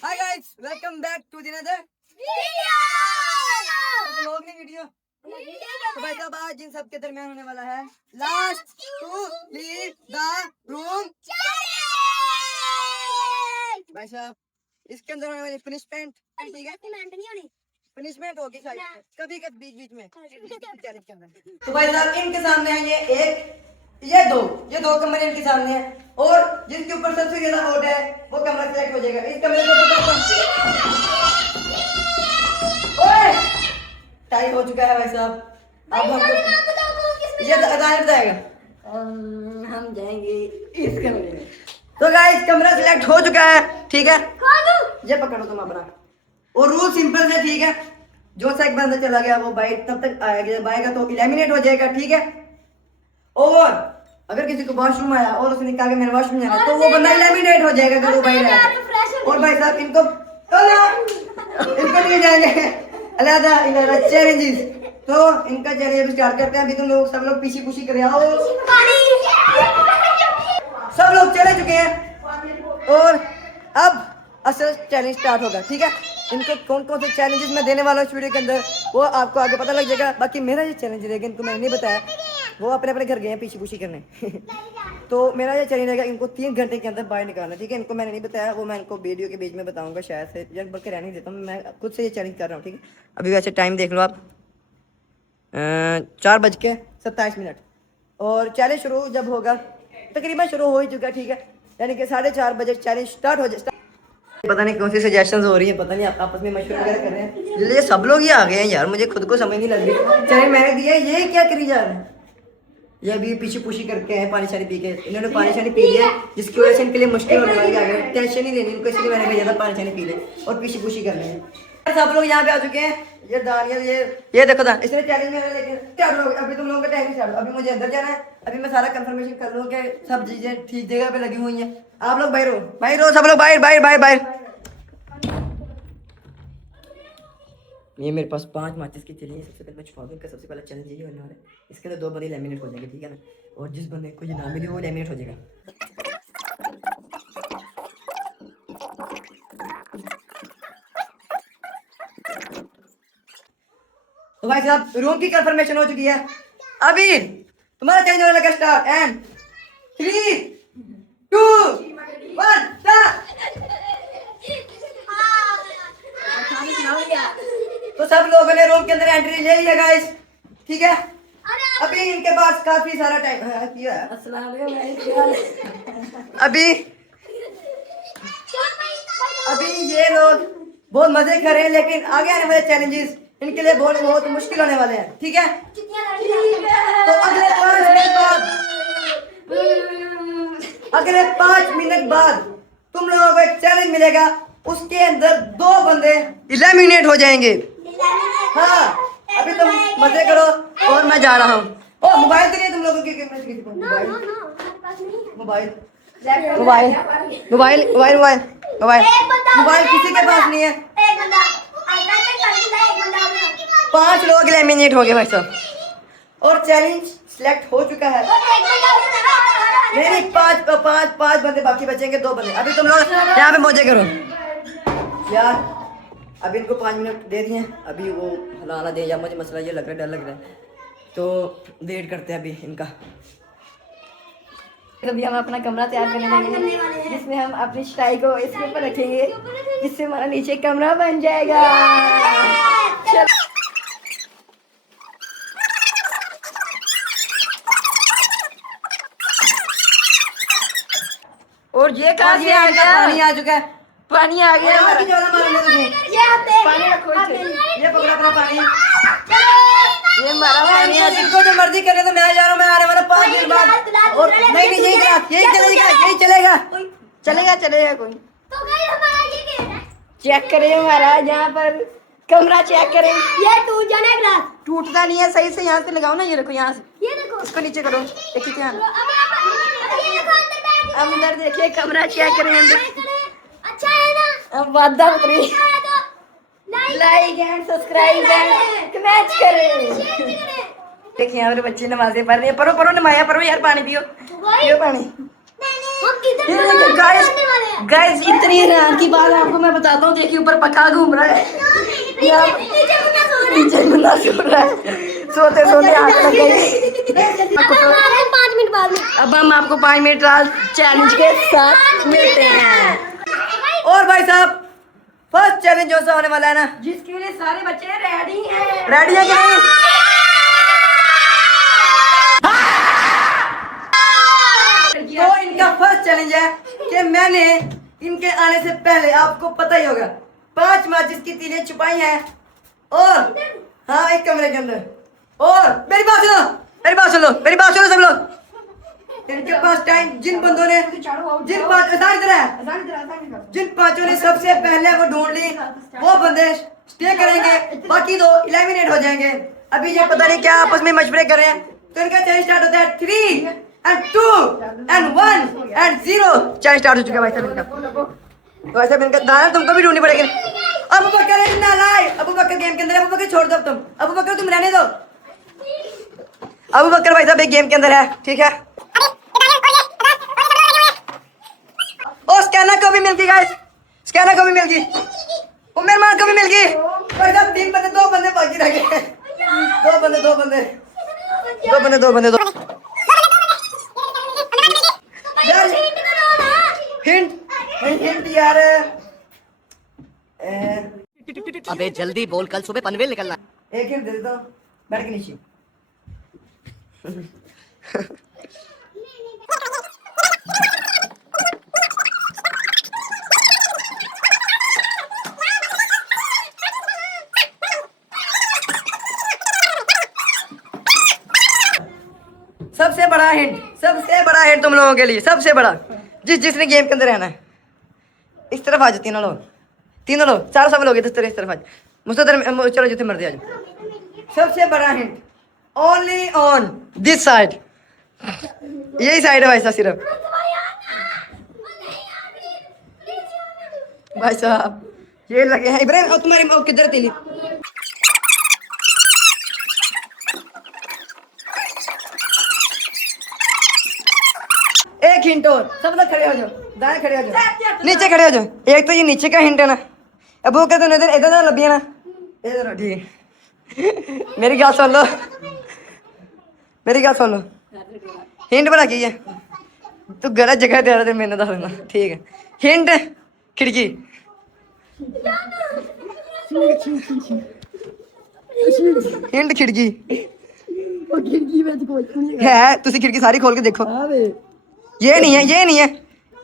Hi guys, welcome back to the another video. तो भाई साहब आज इन सब के दरमियान होने वाला है last to leave the room. भाई साहब इसके अंदर होने वाली पनिशमेंट, ठीक है, पनिशमेंट होगी कभी कभी बीच में चैलेंज के अंदर। तो भाई साहब इनके सामने है ये दो कमरे इनके सामने है, और जिसके ऊपर सबसे ज्यादा वोट है वो कमरा सिलेक्ट हो जाएगा। इस कमरे को टाइम हो चुका है भाई साहब। अब हम ये अदालत बताएगा, हम जाएंगे इस कमरे में। तो गाइस कमरा सिलेक्ट हो चुका है, ठीक है, ये पकड़ो तुम अपना। और रूल सिंपल है, ठीक है, जो सा एक बंदा चला गया वो बाइक तब तक आएगा तो एलिमिनेट हो जाएगा, ठीक है। और अगर किसी को वॉशरूम आया और उसने कहा कि मेरे वॉशरूम जाना तो वो बंदा एलिमिनेट हो जाएगा अगर वो बाहर आया। और भाई साहब इनको लिए जाएंगे अलग चैलेंजेस। तो इनका चैलेंज स्टार्ट करते हैं। अभी तुम लोग सब लोग पीछे पुशी कर आओ, सब लोग चले चुके हैं और अब असल चैलेंज स्टार्ट होगा, ठीक है। इनको कौन कौन से चैलेंजेस मैं देने वाला हूँ इस वीडियो के अंदर वो आपको आगे पता लग जाएगा। बाकी मेरा ये चैलेंज रहेगा, इनको मैंने नहीं बताया, वो अपने अपने घर गए हैं पीछे पुशी करने तो मेरा ये चैलेंज रहेगा इनको 3 घंटे के अंदर बाहर निकालना, ठीक है। इनको मैंने नहीं बताया, वो मैं इनको वीडियो के बीच में बताऊंगा शायद से, या बल्कि रहने देता हूँ, मैं खुद से ये चैलेंज कर रहा हूँ, ठीक है। अभी वैसे टाइम देख लो आप, 4:27 और चैलेंज शुरू जब होगा तकरीबन शुरू हो ही चुका, ठीक है, यानी कि 4:30 बजे चैलेंज स्टार्ट हो जाए। पता नहीं कौन सी सजेशंस हो रही है, पता नहीं आप आपस में मशवरा वगैरह कर रहे हैं। ये सब लोग ही आ गए हैं यार, मुझे खुद को समझ नहीं लग रही। चाहे मैंने दिया ये क्या करी जा रहा है, ये अभी पीछे पुशी करके हैं पानी शानी पी के। इन्होंने पानी शानी पी लिया जिसकी वजह से इनके लिए मुश्किल होने वाली है, टेंशन नहीं लेनी इनको, इसलिए मैंने भेजा था पानी शानी पी ले और पीछे पुशी कर लें। सब लोग यहाँ पे आ चुके हैं। ये दानिया ये देखो था इसने चैलेंज में, लेकिन क्या अभी तुम लोगों का टाइम नहीं। अभी मुझे अंदर जाना है, अभी मैं सारा कंफर्मेशन कर लूँ कि सब चीजें ठीक जगह पे लगी हुई हैं। आप लोग बाहर हो सब लोग बाहर। ये मेरे पास 5 माचिस की चलिए, सबसे पहले मैं छुपा दूँ। इनका सबसे पहला चैलेंज यही होने वाला है, इसके अंदर 2 बंदे एलिमिनेट हो जाएंगे, ठीक है ना। और जिस बंदे को ये ना मिले वो एलिमिनेट हो जाएगा। तो भाई साहब रूम की कंफर्मेशन हो चुकी है, अभी तुम्हारा चैलेंज होने लगा स्टार्ट एंड 3 2 1 स्टार्ट। तो सब लोगों ने रूम के अंदर एंट्री ले लिया गाइस, ठीक है। अभी इनके पास काफी सारा टाइम है। अभी ये लोग बहुत मजे कर रहे हैं, लेकिन आगे आने वाले चैलेंजेस इनके लिए बहुत मुश्किल होने वाले हैं, ठीक है। तो अगले 5 मिनट बाद तुम लोगों को एक चैलेंज मिलेगा, उसके अंदर 2 बंदे एलिमिनेट हो जाएंगे। हाँ अभी तुम मजे करो और मैं जा रहा हूँ। ओ मोबाइल तो नहीं तुम लोगों के मोबाइल किसी के पास नहीं है। 5 लोग एलिमिनेट हो गए भाई साहब, और चैलेंज सिलेक्ट हो चुका है। नहीं 5 बंदे बाकी बचेंगे, 2 बंदे। अभी तुम लोग यहाँ पे मौजे करो यार। अभी इनको 5 मिनट दे दिए, अभी वो हलाना दे या मुझे मसला ये लग रहा है, डर लग रहा है, तो वेट करते हैं अभी इनका। अभी हम अपना कमरा तैयार करने लगे, जिसमें हम अपनी स्टाई को इसके ऊपर रखेंगे, जिससे हमारा नीचे कमरा बन जाएगा। और ये कहाँ से आ गया? पानी आ चुका है, पानी आ गया। पानी रखो, ये पकड़ा अपना पानी, ये हमारा पानी है। जिनको जो मर्जी करे तो मैं जा रहा हूँ, मैं आने वाला 5 दिन बाद। और नहीं यही चलेगा कोई। चेक करे हमारा यहाँ पर कमरा, चेक करे। ये टूट जाना है ग्लास, टूटता नहीं है, सही से यहाँ से लगाओ ना। ये देखो यहाँ से, ये देखो, इसको नीचे करो, देखिए क्या अंदर, देखिए कमरा चेक करें अंदर, अच्छा है ना। अब वादा करें, like and subscribe and comment करें। देखिए यहाँ पर बच्चे नमाजें पढ़ रहे हैं। पढ़ो नमाया पढ़ो यार, पानी पियो पानी। गाइस गाइस इतनी हैरान की बात आपको मैं बताता हूँ। देखिए ऊपर पक्का घूम रहा है, नीचे बंदा सो रहा है, सोते सोते आग लग गई। 5 मिनट बाद में अब हम आपको 5 मिनट बाद चैलेंज के साथ मिलते हैं। और भाई साहब फर्स्ट चैलेंज जो सा होने वाला है ना, जिसके लिए सारे बच्चे रेडी हैं। रेडी है क्या? तो इनका फर्स्ट चैलेंज है कि मैंने इनके आने से पहले, आपको पता ही होगा, 5 माचिस की तीलियां छुपाई हैं और हाँ एक कमरे के अंदर। और मेरी बात सुनो, मेरी बात सुनो, मेरी बात सुनो सब लोग। इनके पास टाइम, जिन बंदों ने जिन पांचों ने सबसे पहले वो ढूंढ ली वो बंदे स्टे करेंगे, बाकी दो एलिमिनेट हो जाएंगे। अभी ये पता नहीं क्या आपस में मशवरे कर रहे हैं। तो इनका चैलेंज स्टार्ट होता है 3 and 2 and 1 and 0। Challenge start हो चुका है भाई साहब इनका। तो ऐसे इनका दाना तुमको भी ढूंढनी पड़ेगी। Abu Bakr is not live. Abu Bakr game के अंदर है, अबू बकर छोड़ दो तुम। अबू बकर तुम रहने दो। अबू बकर भाई साहब एक गेम के अंदर है, ठीक है। ओ स्कैनर को भी मिल गई गाइस, स्कैनर को भी मिल गई, उमर मान को भी मिल गई। भाई साहब 3 बंदे, 2 बंदे बाकी रह गए। 2 बंदे, 2 बंदे, 2 बंदे, 2 बंदे, 2 यार हिंट हिंट यार। अबे जल्दी बोल, कल सुबह पनवेल निकलना है। एक हिंट दे देता हूँ, बैठ के नीचे। सबसे बड़ा हिंट, सबसे बड़ा हिंट तुम लोगों के लिए, सबसे बड़ा। जिसने गेम के अंदर रहना है इस तरफ आ जाओ, तीनों लोग, तीनों लोग, 4 सब लोग इस तरफ आ जाओ। मुझसे चलो जितने मर्जी आ जाओ। सबसे बड़ा hint, only on this side, यही साइड है भाई साहब सिर्फ। भाई साहब ये लगे हैं इब्राहिम। और तुम्हारी किधर तीली? एक हिंट और, सब लोग खड़े हो जाओ, दाएं खड़े हो जाओ, नीचे खड़े हो जाओ। एक तो ये नीचे का हिंट है ना, अब वो कहते हैं इधर इधर लबी है ना, इधर ठीक। मेरी बात सुन लो, मेरी बात सुन लो। हिंट बना की है, तू गलत जगह दे रहा था, मैंने दस देना, ठीक है। हिंट खिड़की, हिंट खिड़की है। तुसी खिड़की सारी खोल के देखो। ये नहीं है, ये नहीं है,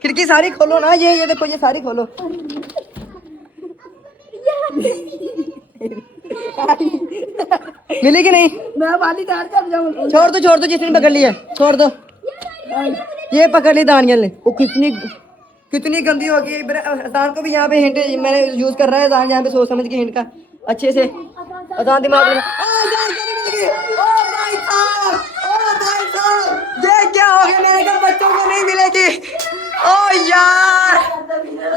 खिड़की सारी खोलो ना। ये देखो, ये सारी खोलो। मिली कि नहीं? मैं वाली तार कर जाऊं। छोड़ दो, छोड़ दो, जिसने पकड़ लिया छोड़ दो। ये पकड़ ली दानियल ने। वो कितनी गंदी होगी। दान को भी यहाँ पे हिंट मैंने यूज कर रहा है। दान यहाँ पे सोच समझ के हिंट का अच्छे से अजान दिमाग में। ये क्या हो गया? मेरे घर बच्चों को नहीं मिलेगी। ओ यार,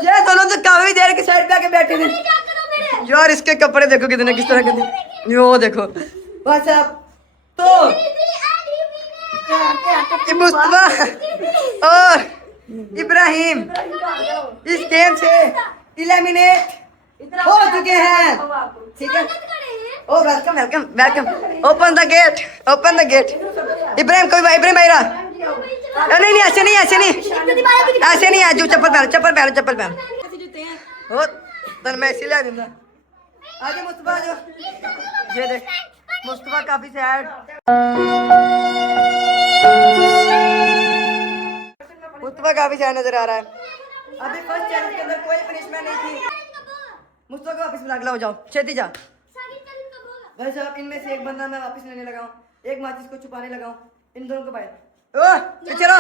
ये दोनों तो काफी देर की साइड पे आके बैठे थे यार। इसके कपड़े देखो कितने किस तरह के, यो देखो भाई साहब। तो मुस्तफा और इब्राहिम इस गेम से एलिमिनेट हो चुके हैं, ठीक है। Oh welcome welcome welcome. Open the gate, open the gate. Ibrahim कोई भाई, इब्राहिम भाई रहा। नहीं नहीं ऐसे नहीं, ऐसे नहीं, ऐसे नहीं। आज चप्पल पहनो, चप्पल पहनो, चप्पल पहनो। ओ तन मैं इसीलिए दूंगा। आजा मुस्तफा, आजा। ये देख मुस्तफा काफी सैड, मुस्तफा काफी सैड नजर आ रहा है। अभी फर्स्ट चैलेंज के अंदर कोई पनिशमेंट नहीं थी। मुस्तफा को वापस बुला के लाओ, जाओ छेती जा। भाई साहब इनमें से एक बंदा मैं वापस लेने लगा हूँ, एक माचिस को छुपाने लगा हूँ। इन दोनों को बाहर चलो।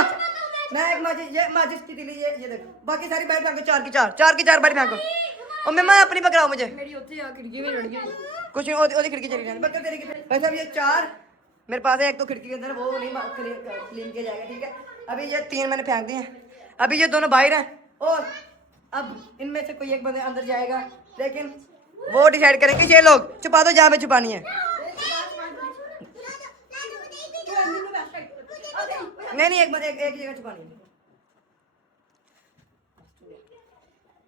मैं एक माचिस, ये माचिस की तीली, ये देखो। बाकी सारी बैठ फेंको, 4 की 4, 4 की 4 बैठ फेंको। और मैं अपनी पकड़ाऊं, मुझे कुछ नहीं, खिड़की चली जाए। बकर तेरी भाई साहब ये 4 मेरे पास है। एक तो खिड़की के अंदर वो नहीं क्लीन किया जाएगा, ठीक है। अभी ये 3 मैंने फेंक दिए हैं। अभी ये दोनों बाहर हैं और अब इनमें से कोई एक बंदे अंदर जाएगा, लेकिन वो डिसाइड करेंगे। ये लोग छुपा दो जहाँ पे छुपानी है। नहीं नहीं, एक जगह छुपानी है।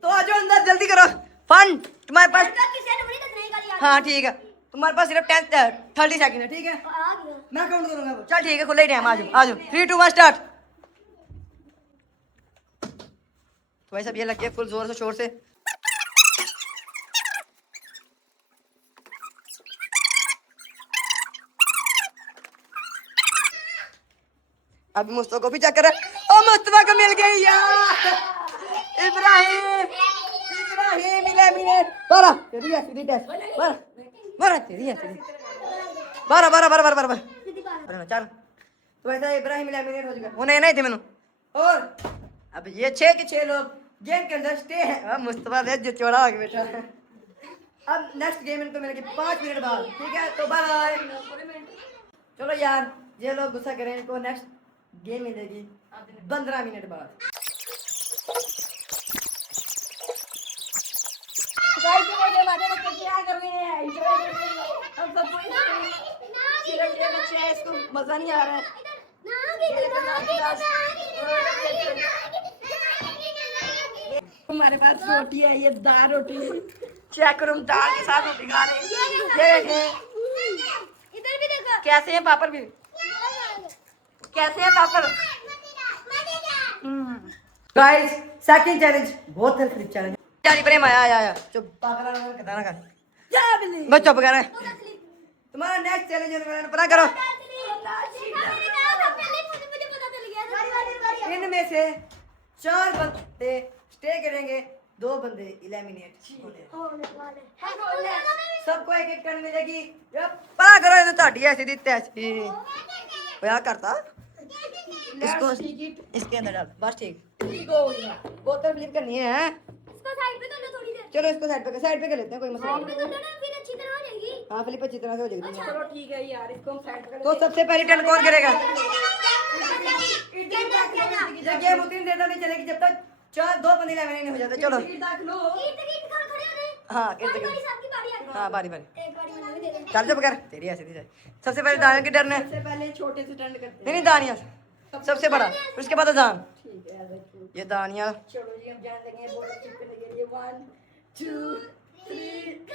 तो आ जाओ अंदर जल्दी करो फन तुम्हारे पास किसी ने नहीं दसने का लिया हाँ ठीक है तुम्हारे पास सिर्फ 30 सेकंड है ठीक है आ गया मैं काउंट करूंगा वो चल ठीक है खुले ही टाइम आ जाओ 3 2 1 स्टार्ट तो भाई सब ये लग गया फुल जोर से शोर से अभी मुस्तफा को भी चेक कर रहा है ओ मुस्तफा को मिल गई यार इब्राहिम इब्राहिम मिला मिनट बारह तेरी है सीधी टेस्ट बारह बारह तेरी है सीधी बारह बारह बारह बारह बारह चल तो ऐसा इब्राहिम मिला मिनट हो जाएगा वो नहीं थे मैंने और अब ये 6 के 6 लोग गेम के अंदर स्टे हैं अब मुस्तफा ने जो चौड़ा हो गया बेटा अब नेक्स्ट गेम इनको मिलेगी 5 मिनट बाद ठीक है तो बाय चलो यार ये लोग गुस्सा करें इनको नेक्स्ट गेम मिलेगी 15 मिनट बाद मजा नहीं आ रहा है हमारे पास रोटी है ये दाल रोटी चेक करो दाल के साथ रोटी खा रहे हैं इधर भी देखो कैसे हैं पापड़ भी कैसे हैं पापड़ गाइस सेकंड चैलेंज बहुत हेल्प चैलेंज जानी प्रेम आया चुप पागल ना कर ना कर जा बिल्ली बस चुप कर तुम्हारा नेक्स्ट चैलेंज होने वाला है पता करो इनमें से 4 बंदे स्टे करेंगे 2 बंदे एलिमिनेट सबको एक एक टर्न मिलेगी पता करो ये तो ऐसी दी तैसी क्या करता इसको इसके अंदर डाल बस ठीक बोतल फ्लिप करनी है इसको साइड पे कर लो थोड़ी देर चलो इसको साइड पे कर लेते हैं कोई मसला साइड पे कर लो ना फिर अच्छी तरह हो जाएगी हाँ फ्लिप अच्छी तरह से हो जाएगी चलो ठीक है यार इसको हम साइड पे तो सबसे पहले टर्न कौन करेगा कर जब गेम उतनी देर तक नहीं चलेगी जब तक 2 बंदे एलिमिनेट नहीं हो जाते चलो हाँ हाँ बारी चल जब कर तेरी ऐसी थी सबसे पहले दानिया की टर्न है सबसे पहले छोटे से टर्न करते नहीं दानिया सबसे बड़ा फिर उसके बाद अजान ये दानिया चलो जी हम जान लगे बोल चिपकने के लिए 1 2 3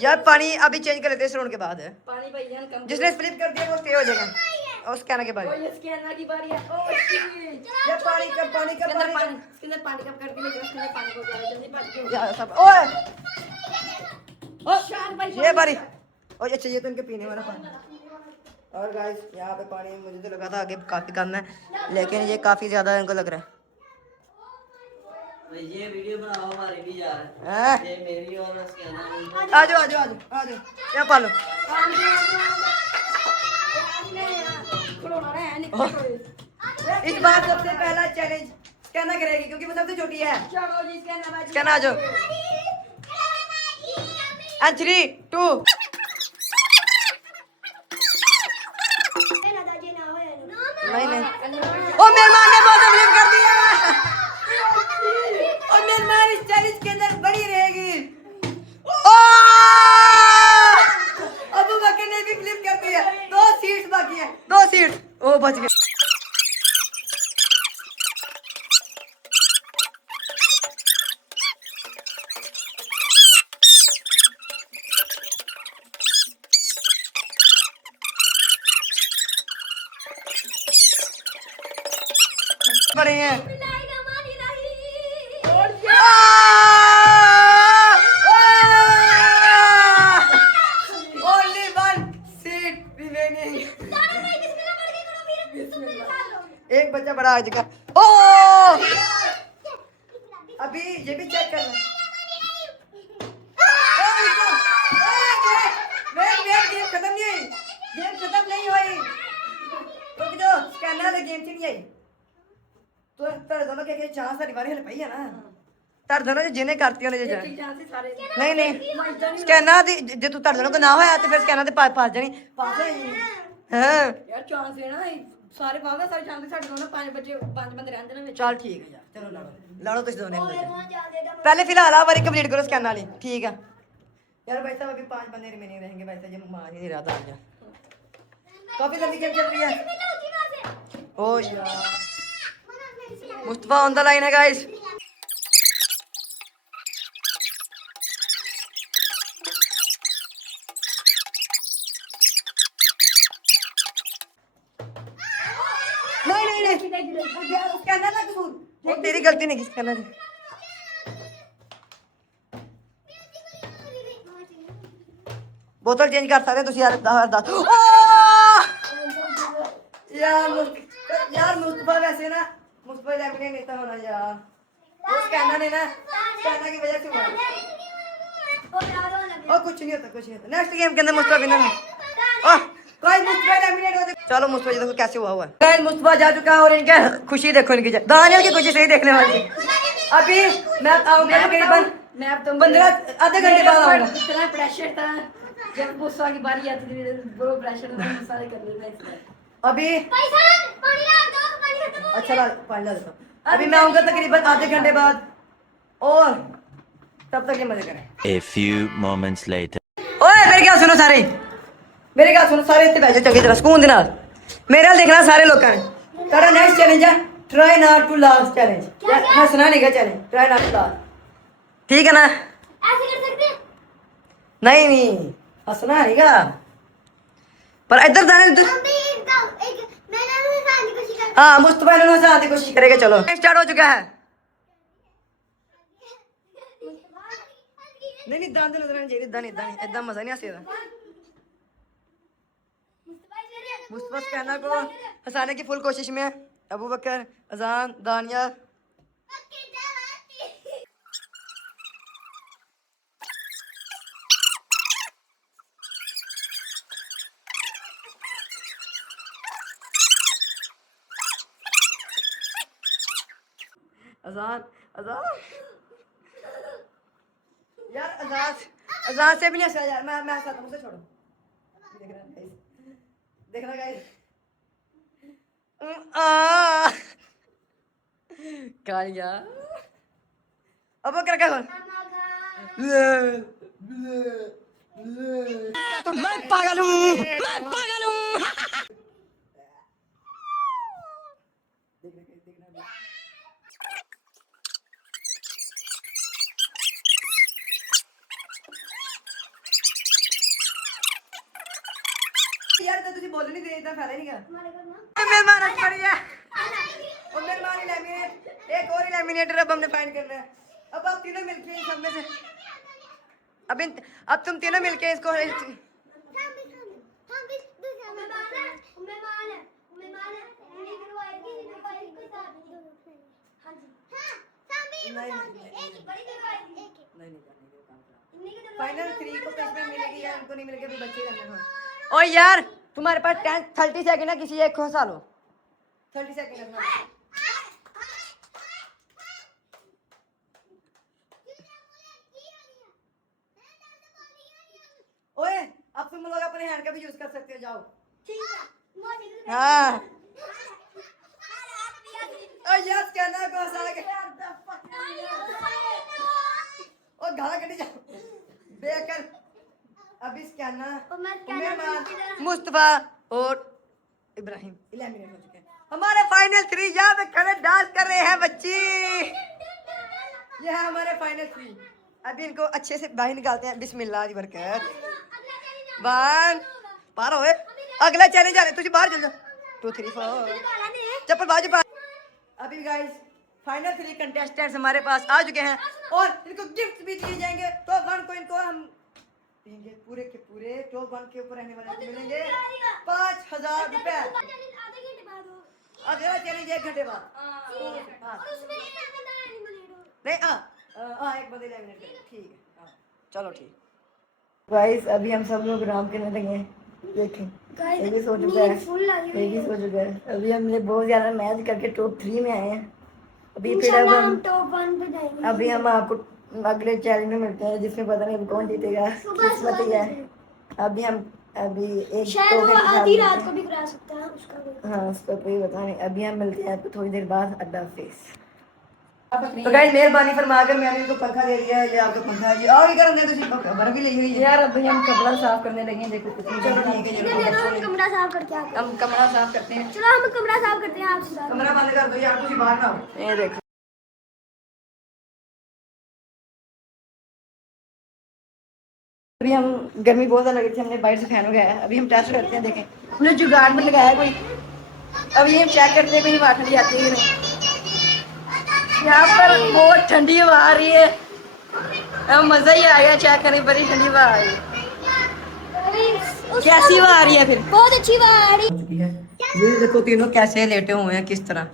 यार पानी अभी चेंज कर लेते हैं के बाद है पानी भाईजान कम जिसने स्लिप कर दिया वो स्टे हो जाएगा और स्कैनर के बारी ये स्कैनर की बारी है ओ ये पानी इसके अंदर पानी कम करके ले इसके अंदर पानी को डाल जल्दी भर के यार सब ओए ओ शान भाई ये बारी ओ ये चाहिए तो इनके पीने वाला पानी और गाइस यहां पे पानी मुझे तो लगा था आगे काफी कम है लेकिन ये काफी ज्यादा इनको लग रहा है ये वीडियो बनाओ हमारे भी यार ये मेरी और उसके नाम आ जाओ क्या पालो इस बार सबसे पहला चैलेंज स्कैनर करेगी क्योंकि वो सबसे छोटी है चलो जी स्कैनर आ जाओ एंड 3 2 नहीं ओ मेहमान ने बहुत तकलीफ कर दिया और मेहमान इस चैलेंज के अंदर बड़ी रहेगी अबू बकर ने भी फ्लिप कर दिया 2 सीट्स बाकी है 2 सीट्स ओ बच गए पड़े हैं Only 1 seat remaining. एक बच्चा बड़ा आ चुका ओ अभी ये भी चेक करना गेम खत्म नहीं हुई गेम खत्म नहीं हुई रुक जाओ स्कैनर गेम से नहीं आई तो तेरे दोनों के चांस सारी बारी हल पई है ना तार दोनों जिन्हें करती होने जे नहीं नहीं स्कैनर दी जे तू तार दोनों को ना होया तो फिर स्कैनर दे पास जानी पास हां यार चांस है ना सारे पास सारे चांस साडे दोनों 5 बंदे रहंदे ने चल ठीक है यार चलो लड़ो लड़ो तुझ दोनों और वहां जा देता पहले फिलहाल आप वाली कंप्लीट करो स्कैन वाली ठीक है यार भाई साहब अभी 5 बंदे रिमेनिंग रहेंगे भाई साहब ये मार ही रहा था आज काफी लंबी गेम चल रही है ओ यार मुस्तफा ऑन द लाइन है गाइस नहीं स्कैनर ना कसूर वो तेरी गलती नहीं स्कैनर बोतल चेंज कर सकते तुम यार यार मुस्तफा वैसे ना मुस्तफा लैमिनेट नहीं था होना यार वो स्कैनर ने ना स्कैनर की वजह से हुआ और कुछ नहीं होता नेक्स्ट गेम के अंदर मुस्तफा विनर है कोई मुस्तफा लैमिनेट हो चलो मुस्तफा देखो कैसे हुआ है गाइस मुस्तफा जा चुका है और इनका खुशी देखो इनकी दानियल की खुशी सही देखने वाली अभी मैं आऊंगा तकरीबन मैं अब तो 15 आधे घंटे बाद आऊंगा इतना प्रेशर था जब मुस्वा की बारी आती थी वो प्रेशर था सारे कर लेना अभी पैसा पानी ला दो पानी खत्म हो अच्छा पानी ला देता हूं अभी मैं आऊंगा तकरीबन आधे घंटे बाद और तब तक ये मजे करें A few moments later. ओए मेरी क्या सुनो सारे इतने बैठे चंगी तरह सुकून दे नाल मेरे हाल देखना सारे लोग ने तेरा नेक्स्ट चैलेंज है try not to laugh challenge हंसना नहीं का challenge try not to laugh ठीक है ना ऐसे कर सकते हैं नहीं हंसना नहीं का पर इधर जाने हम भी एकदम एक मैंने भी हंसाने की कोशिश कर हाँ मुस्तफा ने हंसाने की कोशिश करेगा चलो स्टार्ट हो चुका है नहीं दांत नजर नहीं चाहिए इतना मजा नहीं आसेगा मुस्तफा स्कैनर को हंसाने की फुल कोशिश में अबू बकर अजान दानिया अजान यार अजान से भी नहीं हंसा यार मैं हंसाता हूं मुझे छोड़ो देखना गाइस कालिया अब वो क्या मैं पागल हूँ यार तो तुझे बोलने नहीं दे इतना फायदा नहीं कर मेहमान आ पड़ी है और मेहमान ही लैमिनेट एक और ही लैमिनेटर अब हमने फाइंड करना है अब आप तीनों मिलके इन सब में से अब तुम तीनों मिलके इसको हम भी दूसरा मेहमान है लेकिन वो आएगी कोई साथ हां जी हां सामने एक ही बड़ी दरवाजे एक ही फाइनल 3 को किसमें मिलेगी या इनको नहीं मिलेगी अभी बच्चे रहने हैं ओ यार तुम्हारे पास 30 सेकंड है किसी एक को हंसा लो 30 सेकंड है ओए अब तुम लोग अपने हैंड का भी यूज कर सकते हो जाओ ठीक है हाँ ओ यस स्कैनर को हंसा के ओ गाला कटी जा बेकर अभी स्कैनर मेहमान मुस्तफा और इब्राहिम एलिमिनेट हो चुके हैं हमारे फाइनल 3 यहाँ पे खड़े डांस कर रहे हैं बच्ची ये है हमारे फाइनल 3 अभी इनको अच्छे से बाहर निकालते हैं बिस्मिल्लाह की बरकत 1 पार होए अगला चैलेंज आ रहा है तुझे बाहर चल जा 2 3 4 चप्पल बाजू पा अभी गाइस फाइनल 3 कंटेस्टेंट्स हमारे पास आ चुके हैं और इनको गिफ्ट भी दिए जाएंगे तो 1 को इनको हम देंगे पूरे के पूरे टॉप 1 के ऊपर रहने वाले को मिलेंगे 5000 रुपए आधे घंटे बाद हो अगला चैलेंज 1 घंटे बाद हाँ और उसमें एक बंदा एलिमिनेट हो नहीं हाँ एक बंदे एलिमिनेट ठीक है हाँ चलो ठीक गाइस अभी हम सब लोग आराम करने लगे हैं देखें ये भी सो चुका है ये भी सो चुका है अभी हमने बहुत ज्यादा मैच करके टॉप 3 में आए हैं अभी फिर अब हम हम टॉप 1 पे जाएंगे अभी हम आपको अगले चैलेंज में मिलते हैं जिसमें पता नहीं कौन जीतेगा किस्मत ही है अभी एक शायद वो आधी रात को भी करा सकता है उसका भी हाँ उसका कोई पता नहीं अभी हम मिलते हैं आपको थोड़ी देर बाद अड्डा फेस तो गाइस मेहरबानी फरमा कर मैंने इनको पंखा दे दिया है, ये आपका पंखा है जी। और क्या करने तुसी बर्फ भी ली हुई है यार अभी हम कमरा साफ करने लगे हैं, देखो कितनी चलो ठीक है दे जी। दो, हम कमरा साफ करके आते हैं। हम कमरा साफ करते हैं। चलो हम कमरा साफ करते हैं आपसे साथ। कमरा बंद कर दो यार, तुसी बाहर ना आओ। ये देखो अभी हम गर्मी बहुत ज़्यादा लगी थी, हमने बाहर से फैन लगाया है। अभी हम टेस्ट करते हैं, देखें हमने जुगाड़ में लगाया कोई। अब ये हम चेक करते हैं कहीं हवा ठंडी आती है कि नहीं। यहाँ पर बहुत ठंडी हवा आ रही है, अब मज़ा ही आ गया चेक करने, बड़ी ठंडी हवा आ रही है। कैसी हवा आ रही है फिर? बहुत अच्छी बात आ रही। चुकी है। ये देखो तीनों कैसे लेटे हुए हैं किस तरह।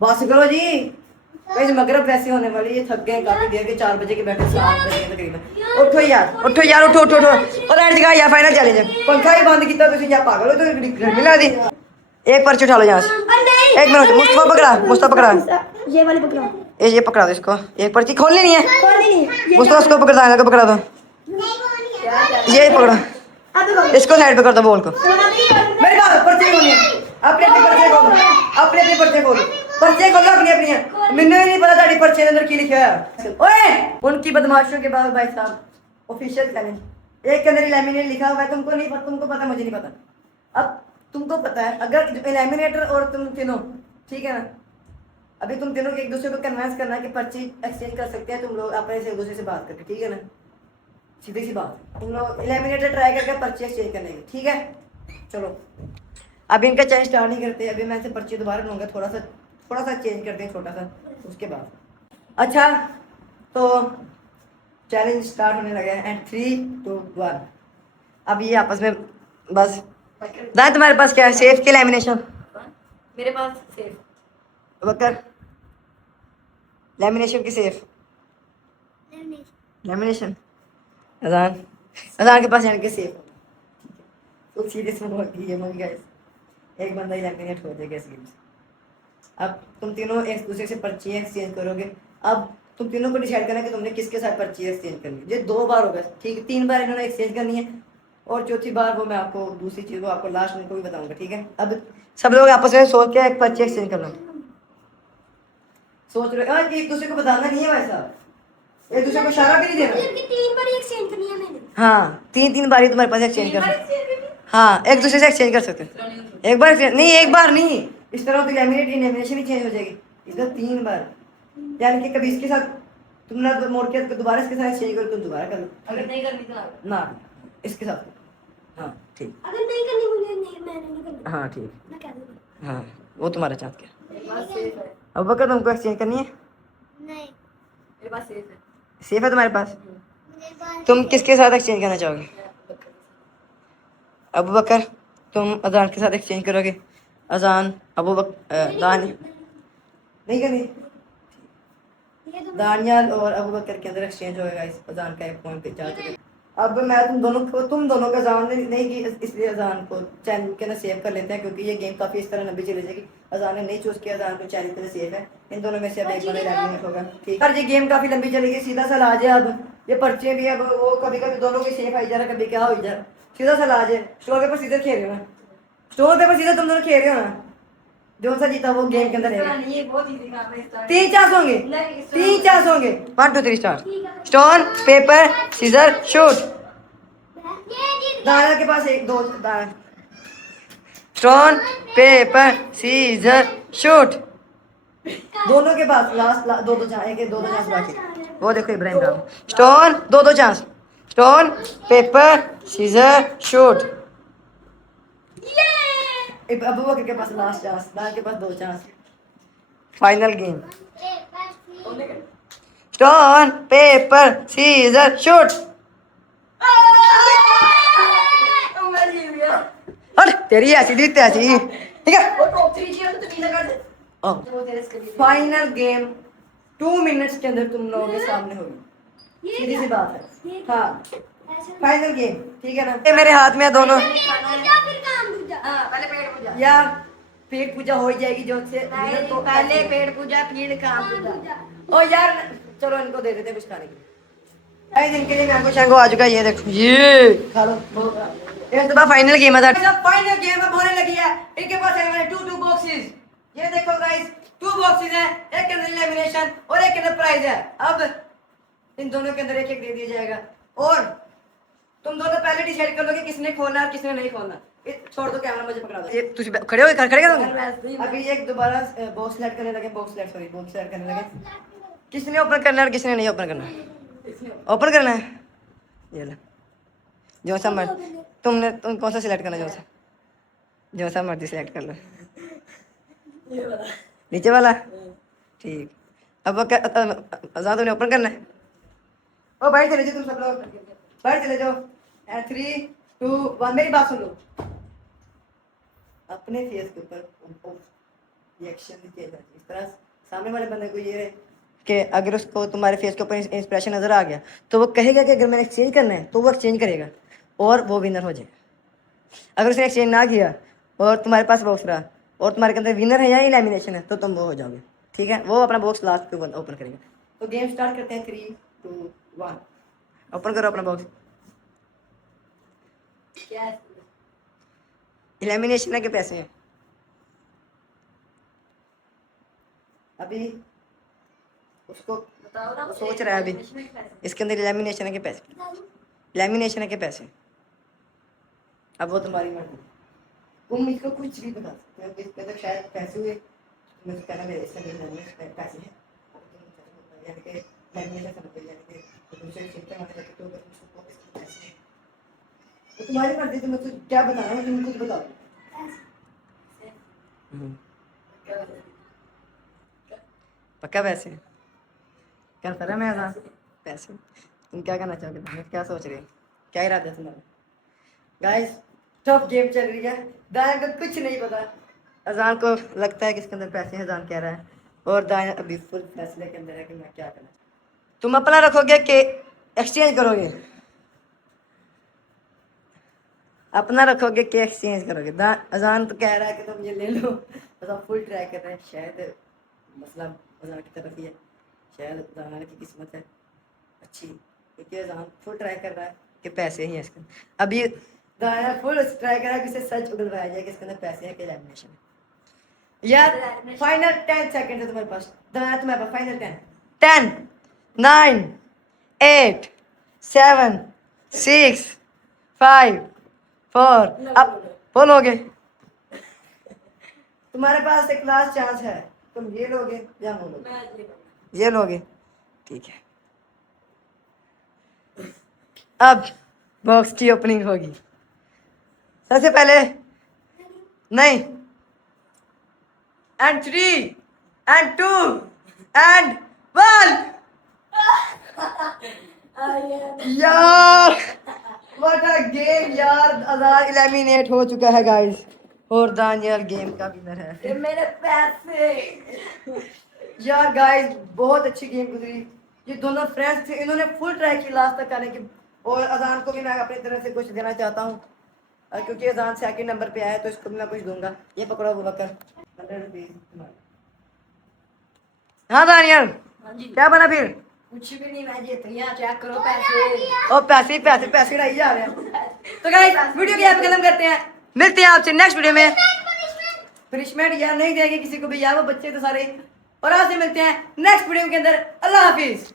बस करो जी, वैसे मगरब वैसे होने वाली है, ये थक गए काफी देर के, 4 बजे के बैठे 7 बजे के तकरीबन। उठो यार, उठो यार, उठो उठो उठो। और एंड जगह यार फाइनल चैलेंज है, पंखा ही बंद किया तुसी क्या पागल हो? तो गर्मी ला दी। एक पर्ची उठा लो यहाँ से। एक मिनट, मुस्तफा पकड़ा, मुस्तफा पकड़ा, ये वाली पकड़ो। ये पकड़ा दो इसको। एक पर्ची खोलनी नहीं है, खोल नहीं। मुस्तफा उसको पकड़ा दो, पकड़ा दो। ये पकड़ो, इसको साइड पे कर दो, बोल को। मेरी बात, पर्ची खोलनी है, अपने अपने पर्चे खोलो, अपने अपने पर्चे खोलो, पर्चे खोलो अपनी अपनी। मैंने ही नहीं पता ताड़ी पर्चे के अंदर की लिखा है। ओए, उनकी बदमाशियों के बाद भाई साहब ऑफिशियल चैलेंज। एक के अंदर लैमिनेट लिखा हुआ है, तुमको नहीं पता, तुमको पता, मुझे नहीं पता। अब तुमको पता है, अगर लैमिनेटर और तुम तीनों, ठीक है ना, अभी तुम तीनों एक दूसरे को कन्विंस करना है कि पर्ची एक्सचेंज कर सकते हैं तुम लोग आपस में एक दूसरे से बात करके, ठीक है ना? सीधी सी बात, तुम लोग लैमिनेटर ट्राई करके पर्ची एक्सचेंज करने की, ठीक है? चलो अभी इनका चेंज स्टार्ट नहीं करते, अभी मैं से पर्ची दोबारा लूँगा, थोड़ा सा चेंज करते हैं, छोटा सा, उसके बाद। अच्छा तो चैलेंज स्टार्ट होने लगा है, एंड 3 2 1। अब ये आपस में बस दाएं, तुम्हारे पास क्या है? सेफ के लैमिनेशन मेरे पास सेफ बकर, लैमिनेशन की सेफ, लैमिनेशन अजान के पास यानी कि सेफ। तो सीरियस में होती है मम्मी गाइस, एक बंदा ही लैमिनेट हो जाएगा इस गेम से। अब तुम तीनों एक दूसरे से पर्ची एक्सचेंज करोगे। अब तुम तीनों को डिसाइड करना है कि तुमने किसके साथ पर्ची एक्सचेंज करनी है। ये 2 बार होगा, ठीक है? 3 बार इन्होंने एक्सचेंज करनी है, और चौथी बार वो मैं आपको दूसरी चीज़ वो आपको लास्ट में को भी बताऊंगा, ठीक है? अब सब लोग आपस में सोच के एक पर्ची एक्सचेंज करना, सोच रहे हैं। एक दूसरे को बताना नहीं है भाई साहब, एक दूसरे को इशारा भी नहीं देना। 3 बार एक्सचेंज करनी है मैंने। हाँ 3 बार ही तुम्हारे पास एक्सचेंज कर सकते। हाँ एक दूसरे से एक्सचेंज कर सकते हैं। एक बार नहीं, एक बार नहीं, इस तरह तो लैमिनेशन ही चेंज हो जाएगी। इधर 3 बार, यानी कि कभी इसके साथ तुम ना मोड़ के दोबारा इसके साथ एक्सचेंज करो, तुम दोबारा कर लो। अगर नहीं करनी तो ना इसके साथ, हाँ ठीक, अगर नहीं करनी मुझे, नहीं मैंने नहीं करनी, हाँ ठीक, मैं कह दूंगा। हाँ वो तुम्हारा चांस क्या। मेरे पास सेफ है। अब बकर तुमको एक्सचेंज करनी है? नहीं मेरे पास सेफ है। सेफ है तुम्हारे पास? मेरे पास तुम किसके साथ एक्सचेंज करना चाहोगे? अबू बकर तुम अजान के साथ एक्सचेंज करोगे? अजान अबू बकर नहीं करनी, ये तो दानियाल और अबू बकर के अंदर एक्सचेंज होगा इस अजान का एक पॉइंट पे जा चुके। अब मैं तुम दोनों का अजान नहीं की, इसलिए अजान को चैनल के अंदर सेव कर लेते हैं, क्योंकि ये गेम काफ़ी इस तरह लंबी चली जाएगी। अजान ने नहीं चूज़ किया, अजान को चैनल के अंदर सेव है। इन दोनों में से अब एक बंदा लैमिनेट होगा, ठीक है? ये गेम काफ़ी लंबी चलेगी, सीधा सा लाज है। अब ये पर्चे भी, अब वो कभी कभी दोनों की सेफ आई जा रहा, कभी क्या हो जा रहा, सीधा सा लाज है। स्टोन पेपर सीधे खेल रहे हो ना, स्टोन पेपर सीधे तुम दोनों खेल रहे हो ना, जो सा जीता वो गेम के अंदर रहेगा। ये बहुत इजी काम है। स्टार्ट 3 चांस होंगे, नहीं, 3 चांस होंगे। 1 2 3 start. Stone paper scissor shoot. ये जीत दाना के पास 1 2 दाना। स्टोन पेपर सीजर शूट, दोनों के पास लास्ट 2 2 चांस, एक 2 2 चांस बाकी। वो देखो इब्राहिम का stone 2 2 chance. Stone paper scissor shoot. Abu Bakr के पास लास्ट चांस, दाना के पास 2 chance. Final game, stone paper scissor shoot. अरे तेरी ऐसी जीत ऐसी, ठीक है? वो टॉप 3 चाहिए तो 3 लगा दे। वो तेरे इसके लिए। फाइनल गेम 2 मिनट्स के अंदर तुम लोगों के सामने होगी, सीधी सी बात है। हाँ फाइनल गेम, ठीक है ना? ये मेरे हाथ में है दोनों। पूजा फिर काम दूजा। हाँ पहले पेड़ पूजा। यार पेट पूजा हो जाएगी जो से तो पहले पेड़ पूजा फिर काम पूजा। ओ यार चलो इनको दे देते हैं कुछ खाने के लिए। गाइस इनके लिए मैंगो शैंगो आ चुका है, ये देखो, ये खा लो। ये तो फाइनल गेम है, फाइनल गेम अब होने लगी है। इनके पास है 2 2 बॉक्सेस, ये देखो गाइस 2 बॉक्सेस हैं, एक के अंदर एलिमिनेशन और एक के अंदर प्राइज है। अब इन दोनों के अंदर एक एक दे दिया जाएगा और तुम दोनों पहले डिसाइड कर लो कि किसने खोलना है और किसने नहीं खोलना। छोड़ दो कैमरा, मुझे पकड़ा दो। ये तुझे खड़े हो खड़े कर दोगे। अभी एक दोबारा बॉक्स सेलेक्ट करने लगे, बॉक्स सेलेक्ट करने लगे। किसने ओपन करना है और किसने नहीं ओपन करना है? ओपन करना है। ये लो जो सा मर्जी तुम कौन सा सिलेक्ट करना, जो सा मर्जी सिलेक्ट कर लो। नीचे वाला ठीक। अब अजान तुमने ओपन करना है। ओ भाई चले जाओ, तुम सब लोग बाहर चले जाओ। 3 2 1 मेरी बात सुन लो। अपने फेस के ऊपर रिएक्शन किया जाए इस तरह, सामने वाले बंदे को ये कि अगर उसको तुम्हारे फेस के ऊपर इंस्पिरेशन नजर आ गया तो वो कहेगा कि अगर मैंने एक्सचेंज करना है तो वो एक्सचेंज करेगा और वो विनर हो जाए। अगर उसने एक्सचेंज ना किया और तुम्हारे पास बॉक्स रहा और तुम्हारे के अंदर विनर है या एलिमिनेशन है तो तुम वो हो जाओगे। ठीक है, वो अपना बॉक्स लास्ट पे ओपन करेगा। तो गेम स्टार्ट करते हैं। 3 2 1 ओपन करो अपना बॉक्स। एलिमिनेशन है के पैसे हैं। अभी उसको वो सोच रहा है अभी इसके अंदर एलिमिनेशन है के पैसे, एलिमिनेशन है के पैसे। अब वो तुम्हारी मर्जी, तुम इसको कुछ भी बता सकते हो। इसके अंदर शायद पैसे हुए, तुम्हें तो कहना मेरे इसके अंदर पैसे हैं, यानी कि एलिमिनेशन समझ लो, यानी कि दूसरे सिस्टम में रखे तो उसको पैसे हैं। तो तुम्हारी मर्जी, तुम मुझे क्या बताना है तुम कुछ बताओ। पक्का पैसे कंफर्म है ना? पैसे तुम क्या करना चाहोगे, तुम क्या सोच रहे हो, क्या इरादा है तुम्हारा? गाइस टफ गेम चल रही है, दान को कुछ नहीं पता। अजान को लगता है कि इसके अंदर पैसे हैं, अजान कह रहा है, और दान अभी फुल फैसले के अंदर है कि मैं क्या करना। तुम अपना रखोगे कि एक्सचेंज करोगे? अपना रखोगे कि एक्सचेंज करोगे? अजान तो कह रहा है कि तुम ये ले लो, अजान फुल ट्राई कर रहे हैं। शायद मसला अजान की तरफ ही है, शायद अजान की किस्मत है अच्छी, क्योंकि अजान फुल ट्राई कर रहा है कि पैसे ही हैं इसके। अभी दाना फुल ट्राई कर रहा है कि इसे सच उगलवाया जाए कि इसके अंदर पैसे हैं कि एलिमिनेशन है। यार फाइनल 10 सेकंड है तुम्हारे पास, दाना तुम्हारे पास फाइनल 10 9 8 7 6 5 4 अब बोलोगे। तुम्हारे पास एक लास्ट चांस है, तुम ये लोगे या वो लोगे? ये लोगे, ठीक है। अब बॉक्स की ओपनिंग होगी। सबसे पहले नहीं, एंड 3 एंड 2 एंड 1। यार व्हाट अ गेम यार, आजाद एलिमिनेट हो चुका है गाइस, और दानियल गेम का विनर है। मेरे पैसे यार गाइस बहुत अच्छी गेम गुजरी। ये दोनों फ्रेंड्स थे, इन्होंने फुल ट्राई की लास्ट तक आने की, और अजान को भी मैं अपनी तरफ से कुछ देना चाहता हूँ, क्योंकि अजान सेकंड नंबर पे आया तो इसको भी मैं कुछ दूंगा। ये पकड़ो अबू बकर, 100 रुपीज। हाँ दानियल क्या बना फिर? कुछ भी नहीं, मैं जीत गया, चेक करो पैसे। और पैसे पैसे पैसे उड़ाई जा रहे हैं। तो गाइस वीडियो की यहाँ पे खत्म करते हैं, मिलते हैं आपसे नेक्स्ट वीडियो में। पनिशमेंट यार नहीं देंगे किसी को भी यार, वो बच्चे तो सारे। और आपसे मिलते हैं नेक्स्ट वीडियो के अंदर। अल्लाह हाफिज।